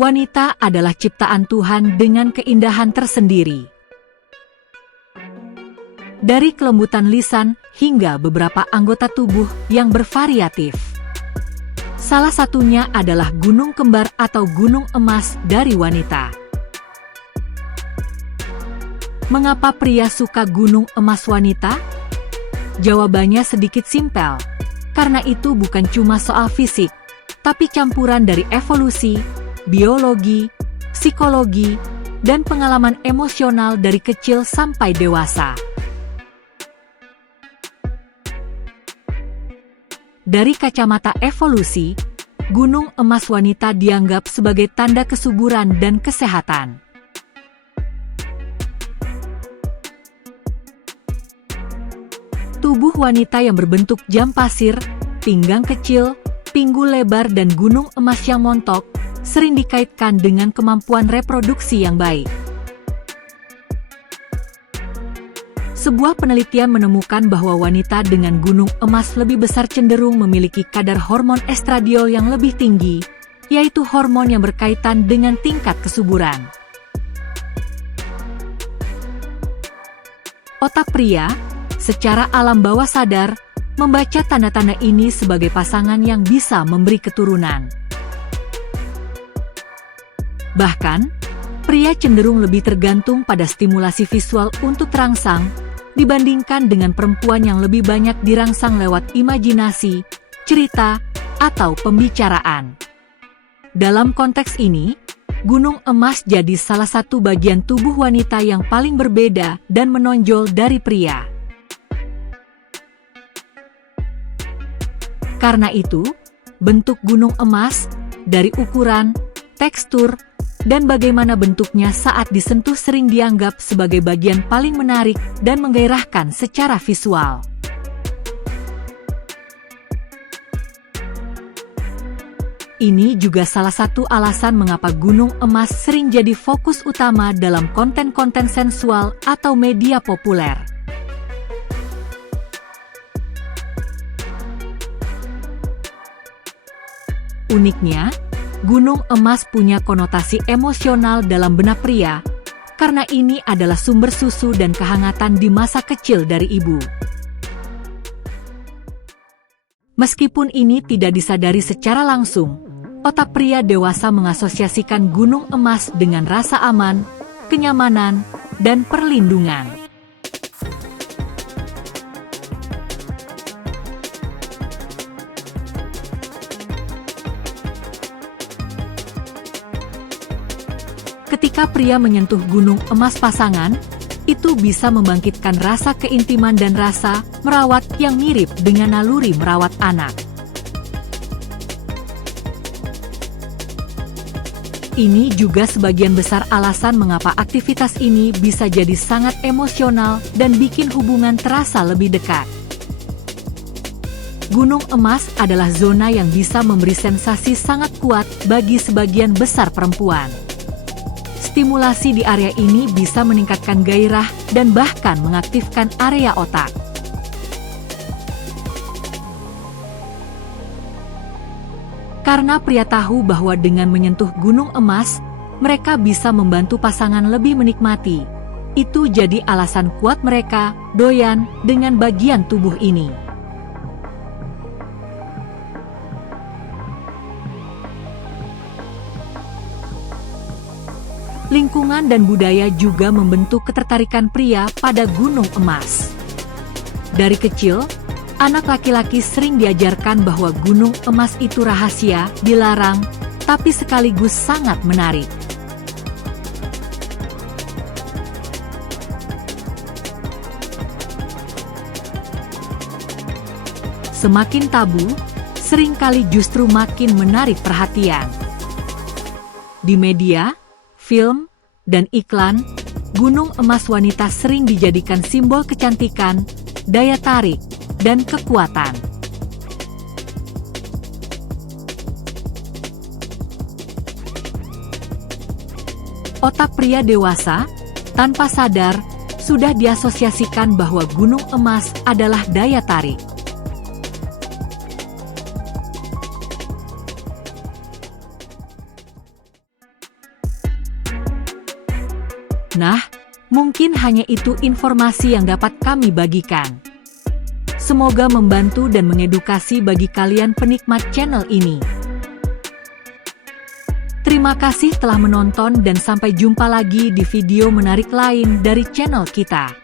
Wanita adalah ciptaan Tuhan dengan keindahan tersendiri. Dari kelembutan lisan hingga beberapa anggota tubuh yang bervariatif. Salah satunya adalah gunung kembar atau gunung emas dari wanita. Mengapa pria suka gunung emas wanita? Jawabannya sedikit simpel. Karena itu bukan cuma soal fisik, tapi campuran dari evolusi, biologi, psikologi, dan pengalaman emosional dari kecil sampai dewasa. Dari kacamata evolusi, gunung emas wanita dianggap sebagai tanda kesuburan dan kesehatan. Tubuh wanita yang berbentuk jam pasir, pinggang kecil, pinggul lebar dan gunung emas yang montok, sering dikaitkan dengan kemampuan reproduksi yang baik. Sebuah penelitian menemukan bahwa wanita dengan gunung emas lebih besar cenderung memiliki kadar hormon estradiol yang lebih tinggi, yaitu hormon yang berkaitan dengan tingkat kesuburan. Otak pria, secara alam bawah sadar, membaca tanda-tanda ini sebagai pasangan yang bisa memberi keturunan. Bahkan, pria cenderung lebih tergantung pada stimulasi visual untuk terangsang, dibandingkan dengan perempuan yang lebih banyak dirangsang lewat imajinasi, cerita, atau pembicaraan. Dalam konteks ini, gunung emas jadi salah satu bagian tubuh wanita yang paling berbeda dan menonjol dari pria. Karena itu, bentuk gunung emas, dari ukuran, tekstur, dan bagaimana bentuknya saat disentuh sering dianggap sebagai bagian paling menarik dan menggairahkan secara visual. Ini juga salah satu alasan mengapa gunung emas sering jadi fokus utama dalam konten-konten sensual atau media populer. Uniknya, gunung emas punya konotasi emosional dalam benak pria, karena ini adalah sumber susu dan kehangatan di masa kecil dari ibu. Meskipun ini tidak disadari secara langsung, otak pria dewasa mengasosiasikan gunung emas dengan rasa aman, kenyamanan, dan perlindungan. Ketika pria menyentuh gunung emas pasangan, itu bisa membangkitkan rasa keintiman dan rasa merawat yang mirip dengan naluri merawat anak. Ini juga sebagian besar alasan mengapa aktivitas ini bisa jadi sangat emosional dan bikin hubungan terasa lebih dekat. Gunung emas adalah zona yang bisa memberi sensasi sangat kuat bagi sebagian besar perempuan. Stimulasi di area ini bisa meningkatkan gairah dan bahkan mengaktifkan area otak. Karena pria tahu bahwa dengan menyentuh gunung emas, mereka bisa membantu pasangan lebih menikmati. Itu jadi alasan kuat mereka doyan dengan bagian tubuh ini. Lingkungan dan budaya juga membentuk ketertarikan pria pada gunung emas. Dari kecil, anak laki-laki sering diajarkan bahwa gunung emas itu rahasia, dilarang, tapi sekaligus sangat menarik. Semakin tabu, seringkali justru makin menarik perhatian. Di media, film, dan iklan, gunung emas wanita sering dijadikan simbol kecantikan, daya tarik, dan kekuatan. Otak pria dewasa, tanpa sadar, sudah diasosiasikan bahwa gunung emas adalah daya tarik. Nah, mungkin hanya itu informasi yang dapat kami bagikan. Semoga membantu dan mengedukasi bagi kalian penikmat channel ini. Terima kasih telah menonton dan sampai jumpa lagi di video menarik lain dari channel kita.